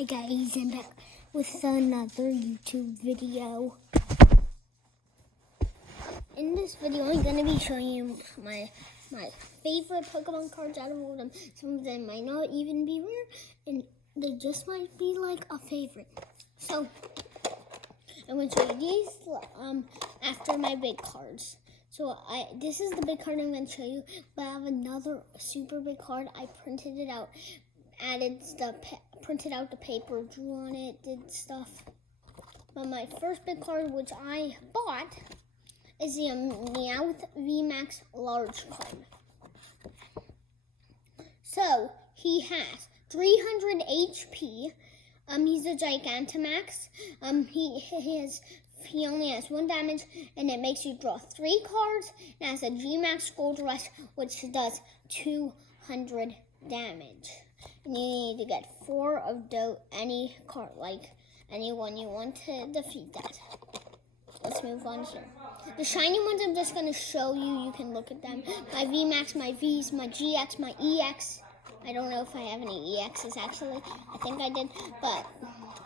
Hi guys, I'm back with another YouTube video. In this video, I'm going to be showing you my favorite Pokemon cards out of all of them. Some of them might not even be rare, and they just might be like a favorite. So, I'm going to show you these after my big cards. So, this is the big card I'm going to show you, but I have another super big card. I printed it out. Printed out the paper, drew on it, did stuff. But my first big card, which I bought, is the Meowth VMAX large card. So he has 300 HP. He's a Gigantamax. He only has 1 damage, and it makes you draw 3 cards. It has a Gmax Gold Rush, which does 200 damage. And you need to get 4 of any card, like anyone you want to defeat that. Let's move on here. The shiny ones I'm just going to show you. You can look at them. My VMAX, my Vs, my GX, my EX. I don't know if I have any EXs actually. I think I did. But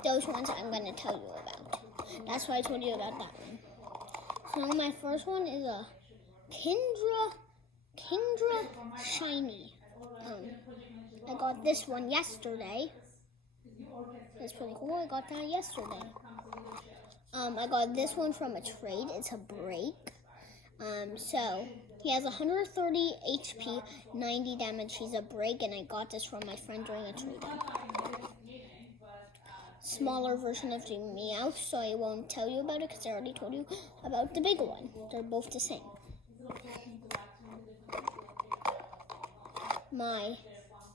those ones I'm going to tell you about. That's why I told you about that one. So my first one is a Kingdra Shiny. I got this one yesterday. It's pretty cool. I got that yesterday. I got this one from a trade. It's a break. So he has 130 HP, 90 damage. He's a break, and I got this from my friend during a trade. Smaller version of the Meowth, so I won't tell you about it because I already told you about the big one. They're both the same. My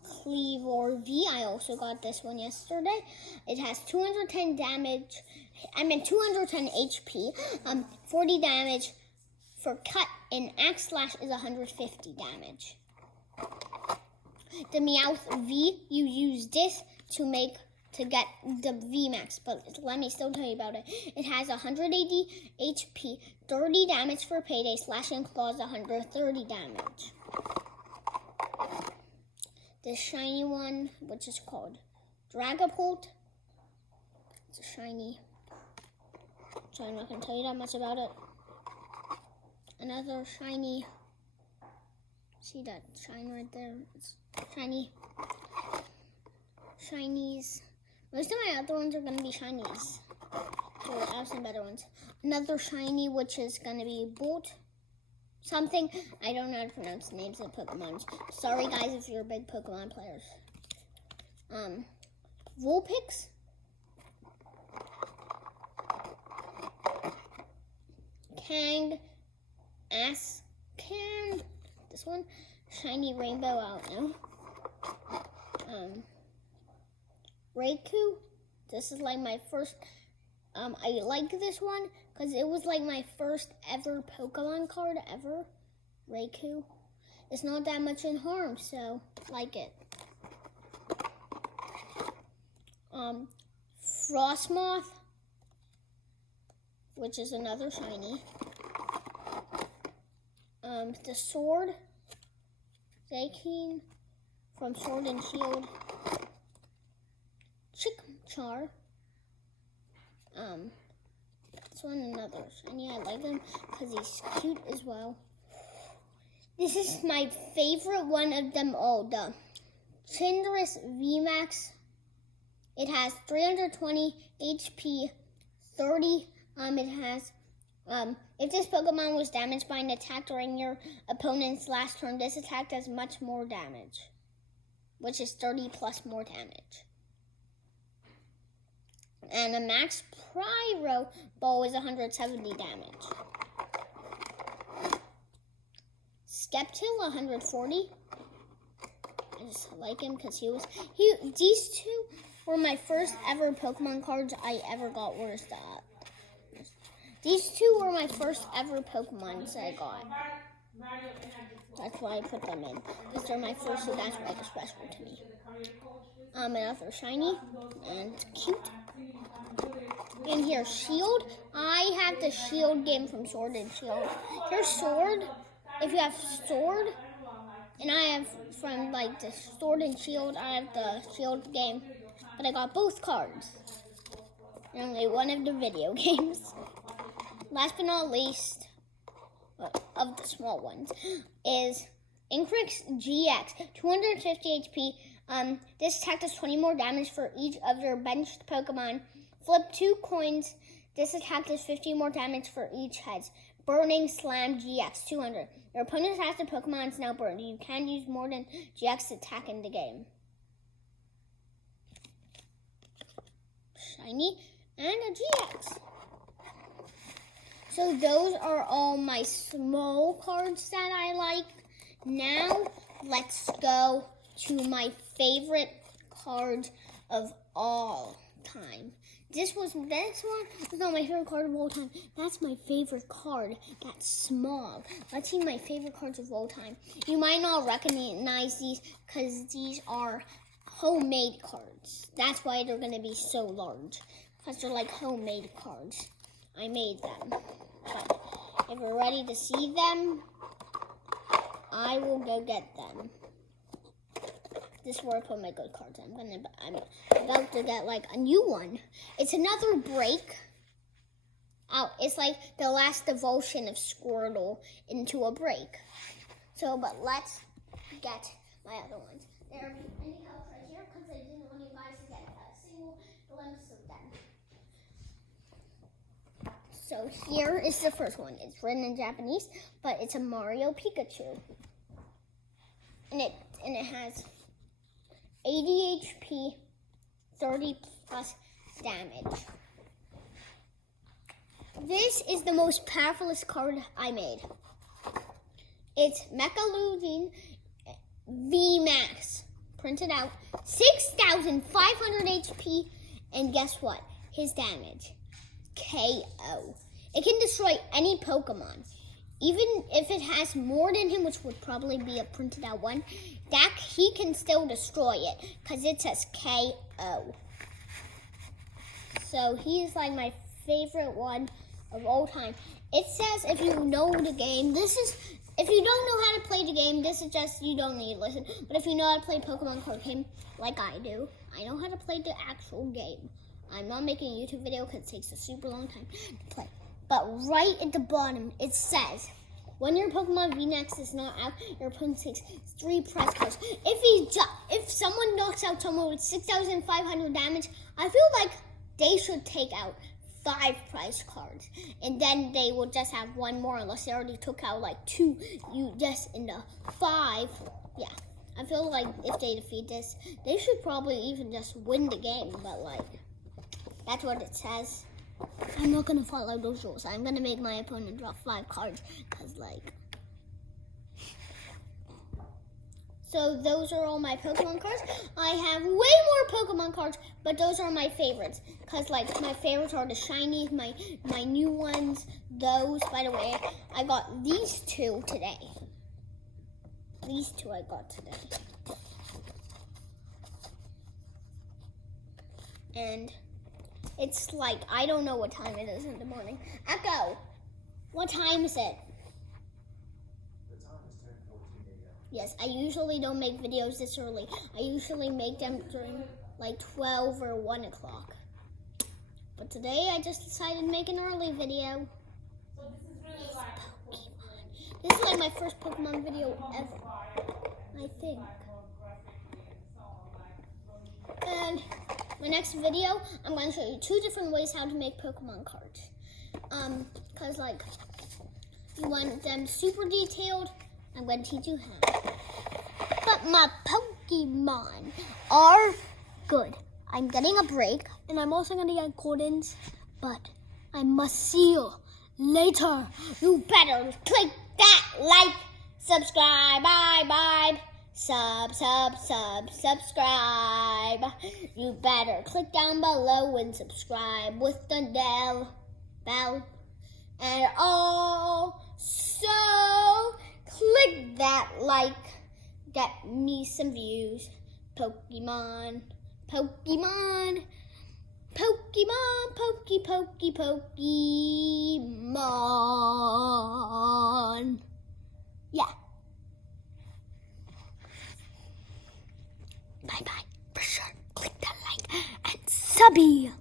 Cleavor V, I also got this one yesterday. It has 210 damage, 210 HP, 40 damage for cut, and Axe Slash is 150 damage. The Meowth V, you use this to get the VMAX, but let me still tell you about it. It has 180 HP, 30 damage for Payday, Slash and Claws 130 damage. The shiny one, which is called Dragapult. It's a shiny, so I'm not going to tell you that much about it. Another shiny, see that shine right there? It's shiny. Shinies. Most of my other ones are going to be shinies. So I have some better ones. Another shiny, which is going to be Bolt. Something, I don't know how to pronounce the names of Pokemon. Sorry guys if you're big Pokemon players. Vulpix. Kang. Ascan. This one. Shiny Rainbow, I don't know. Raikou. This is like my first, I like this one because it was like my first ever Pokemon card ever. Raikou. It's not that much in harm, so like it. Frostmoth, which is another shiny. The Sword, Zakin from Sword and Shield. Chimchar. This one another shiny. I like him because he's cute as well. This is my favorite one of them all, the Cinderace VMAX. It has 320 HP, 30. It has, if this Pokemon was damaged by an attack during your opponent's last turn, this attack does much more damage, which is 30 plus more damage. And a max Pyro Ball is 170 damage. Sceptile, 140. I just like him because these two were my first ever Pokemon cards I ever got. Where's that? These two were my first ever Pokemons I got. That's why I put them in. Because they're my first, so that's why they're special to me. Another shiny and cute. In here, Shield. I have the Shield game from Sword and Shield. Here's Sword. If you have Sword, And I have from like the Sword and Shield, I have the Shield game, but I got both cards. And only one of the video games. Last but not least, of the small ones, is Inkrix GX, 250 HP. This attack does 20 more damage for each of your benched Pokemon. Flip 2 coins. This attack does 50 more damage for each head. Burning Slam GX, 200. Your opponent's active Pokemon is now burned. You can use more than GX attack in the game. Shiny and a GX. So those are all my small cards that I like. Now let's go to my favorite card of all time. This one was not my favorite card of all time. That's my favorite card. That's small. Let's see my favorite cards of all time. You might not recognize these because these are homemade cards. That's why they're going to be so large. Because they're like homemade cards. I made them. But if you're ready to see them, I will go get them. This is where I put my good cards. I'm about to get like a new one. It's another break. Oh, it's like the last evolution of Squirtle into a break. So, but let's get my other ones. There are many cards right here because I didn't want you guys to get a single glimpse of them. So here is the first one. It's written in Japanese, but it's a Mario Pikachu. And it has 80 HP, 30 plus damage. This is the most powerfulest card I made. It's Mechaludin VMAX. Printed out. 6,500 HP. And guess what? His damage. KO. It can destroy any Pokemon. Even if it has more than him, which would probably be a printed out one, that he can still destroy it because it says KO. So he's like my favorite one of all time. It says if you know the game, if you don't know how to play the game, this is just, you don't need to listen. But if you know how to play Pokemon card game like I do, I know how to play the actual game. I'm not making a YouTube video because it takes a super long time to play. But right at the bottom, it says, when your Pokemon VMAX is not out, your opponent takes 3 prize cards. If someone knocks out someone with 6,500 damage, I feel like they should take out 5 prize cards. And then they will just have 1 more unless they already took out like 2. You just in the 5. Yeah, I feel like if they defeat this, they should probably even just win the game. But like, that's what it says. I'm not going to follow those rules. I'm going to make my opponent draw 5 cards. Because, like... So, those are all my Pokemon cards. I have way more Pokemon cards, but those are my favorites. Because, like, my favorites are the shinies, my new ones, those. By the way, I got these 2 today. These 2 I got today. And... it's like, I don't know what time it is in the morning. Echo, what time is it? The time is 10:14 a.m. Yes, I usually don't make videos this early. I usually make them during like 12 or 1 o'clock. But today I just decided to make an early video. So this is really like Pokemon. This is like my first Pokemon video ever, I think. And my next video, I'm going to show you 2 different ways how to make Pokemon cards. Because like, you want them super detailed, I'm going to teach you how. But my Pokemon are good. I'm getting a break, and I'm also going to get Gordon's, but I must see you later. You better click that like, subscribe, bye. Subscribe. You better click down below and subscribe with the bell. And also click that like. Get me some views. Pokemon. Pokemon. Yeah. Bye bye. For sure. Click that like and subby.